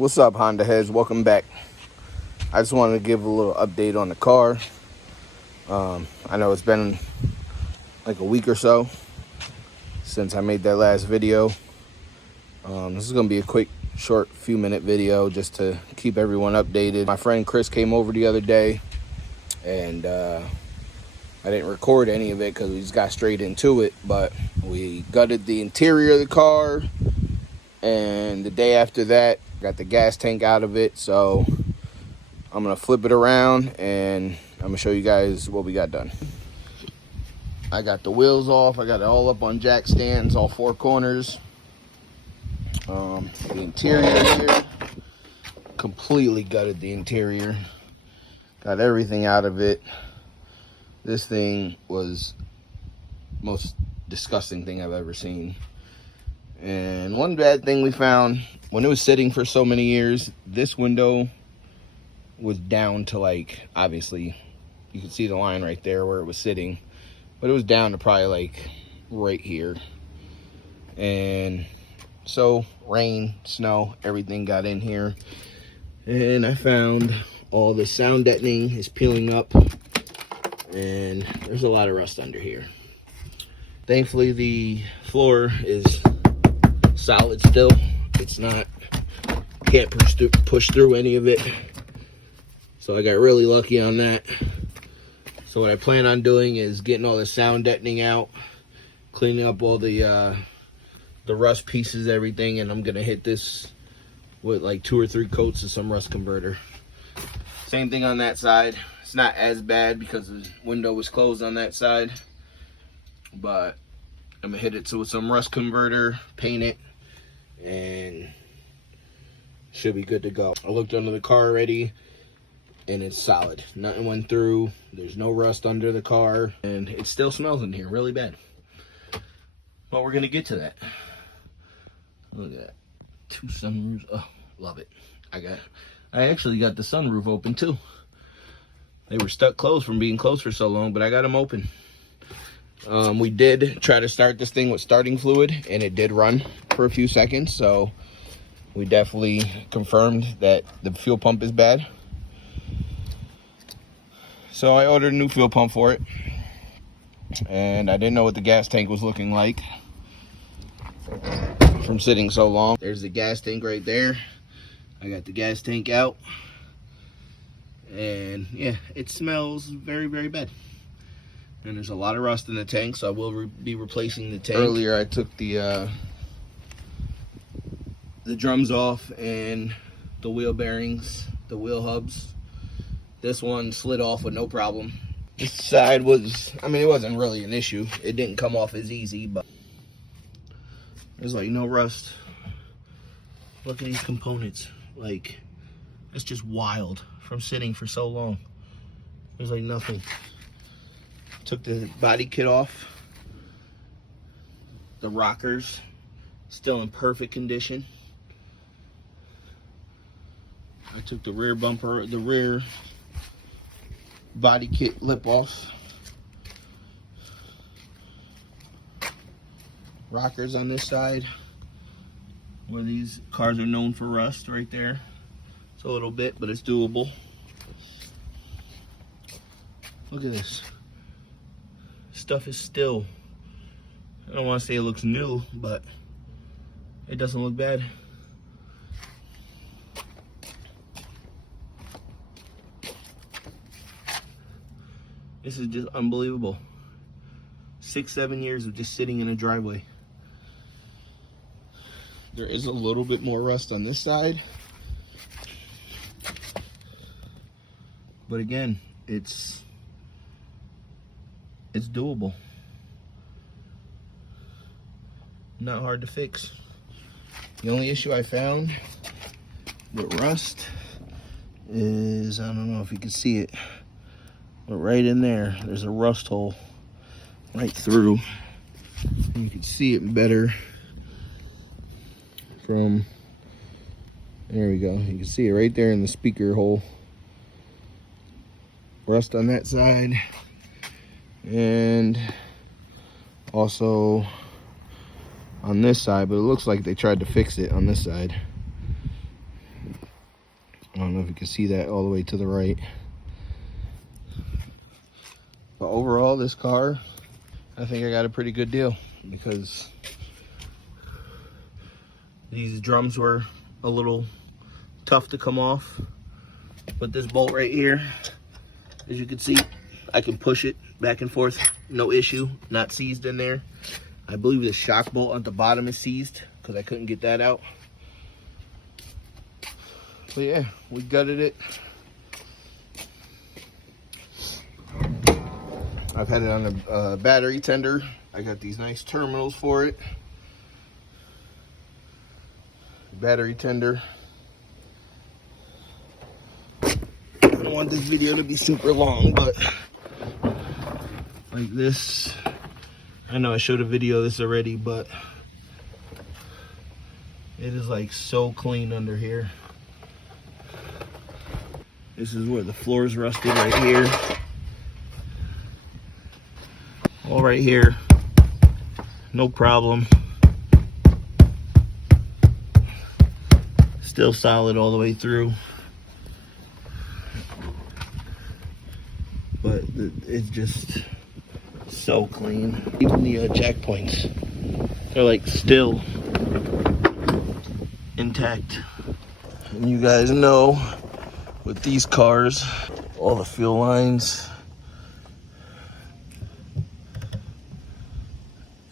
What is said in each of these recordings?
What's up, Honda heads? Welcome back. I just wanted to give a little update on the car. I know it's been like a week or so since I made that last video. This is going to be a quick, short, few-minute video just to keep everyone updated. My friend Chris came over the other day, and I didn't record any of it because we just got straight into it, but we gutted the interior of the car, and the day after that, got the gas tank out of it. So I'm gonna flip it around and I'm gonna show you guys what we got done. I got the wheels off. I got it all up on jack stands, all four corners. The interior here, completely gutted the interior. Got everything out of it. This thing was the most disgusting thing I've ever seen. And one bad thing we found, when it was sitting for so many years, this window was down to, like, obviously you can see the line right there where it was sitting, but it was down to probably like right here. And so rain, snow, everything got in here, and I found all the sound deadening is peeling up, and there's a lot of rust under here. Thankfully the floor is solid still. It's not, can't push through any of it, so I got really lucky on that. So what I plan on doing is getting all the sound deadening out, cleaning up all the rust pieces, everything, and I'm gonna hit this with like 2 or 3 coats of some rust converter. Same thing on that side. It's not as bad because the window was closed on that side, but I'm gonna hit it with some rust converter, paint it, and should be good to go. I looked under the car already, and it's solid. Nothing went through. There's no rust under the car, and it still smells in here really bad. But we're gonna get to that. Look at that. 2 sunroofs. Oh, love it. I actually got the sunroof open too. They were stuck closed from being closed for so long, but I got them open. We did try to start this thing with starting fluid, and it did run for a few seconds, so we definitely confirmed that the fuel pump is bad. So I ordered a new fuel pump for it, and I didn't know what the gas tank was looking like from sitting so long. There's the gas tank right there. I got the gas tank out, and yeah, it smells very, very bad. And there's a lot of rust in the tank, so I will be replacing the tank. Earlier I took the drums off and the wheel bearings, the wheel hubs. This one slid off with no problem. This side was, I mean, it wasn't really an issue. It didn't come off as easy, but there's like no rust. Look at these components. Like, it's just wild from sitting for so long. There's like nothing. Took the body kit off. The rockers still in perfect condition. I took the rear bumper, the rear body kit lip off. Rockers on this side, where these cars are known for rust, right there. It's a little bit, but it's doable. Look at this. Stuff is still, I don't want to say it looks new, but it doesn't look bad. This is just unbelievable. 6-7 years of just sitting in a driveway. There is a little bit more rust on this side, but again, it's doable. Not hard to fix. The only issue I found with rust is, I don't know if you can see it, but right in there, there's a rust hole right through. And you can see it better from, there we go. You can see it right there in the speaker hole. Rust on that side, and also on this side, but it looks like they tried to fix it on this side. don't know if you can see that all the way to the right. But overall, this car, I think I got a pretty good deal, because these drums were a little tough to come off. But this bolt right here, as you can see, I can push it back and forth, no issue, not seized in there. I believe the shock bolt at the bottom is seized because I couldn't get that out. But yeah, we gutted it. I've had it on a battery tender. I got these nice terminals for it. Battery tender. I don't want this video to be super long, but like this. I know I showed a video of this already, but it is like so clean under here. This is where the floor is rusted right here. All right here, no problem. Still solid all the way through. But it's just so clean. Even the jack points, they're like still intact. And you guys know, with these cars, all the fuel lines,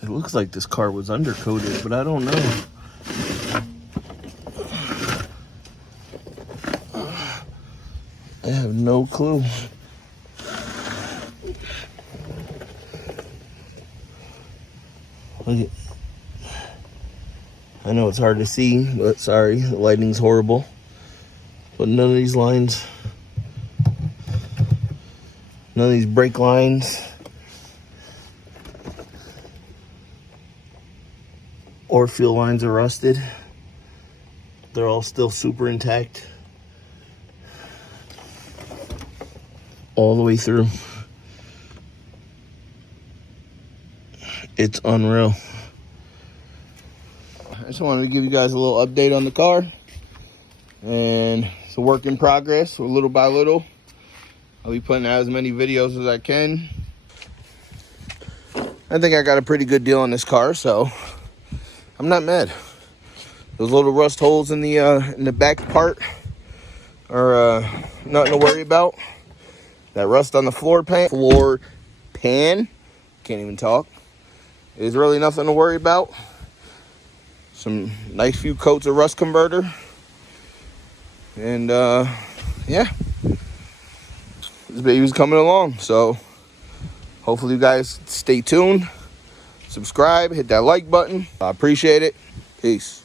it looks like this car was undercoated, but I don't know. I have no clue. Look at, I know it's hard to see, but sorry, the lighting's horrible. But none of these lines, none of these brake lines or fuel lines are rusted. They're all still super intact all the way through. It's unreal. I just wanted to give you guys a little update on the car, and it's a work in progress. So little by little, I'll be putting out as many videos as I can. I think I got a pretty good deal on this car, so I'm not mad. Those little rust holes in the back part are nothing to worry about. That rust on the floor pan, can't even talk, is really nothing to worry about. Some nice few coats of rust converter. And yeah, this baby's coming along. So hopefully you guys stay tuned, subscribe, hit that like button. I appreciate it. Peace.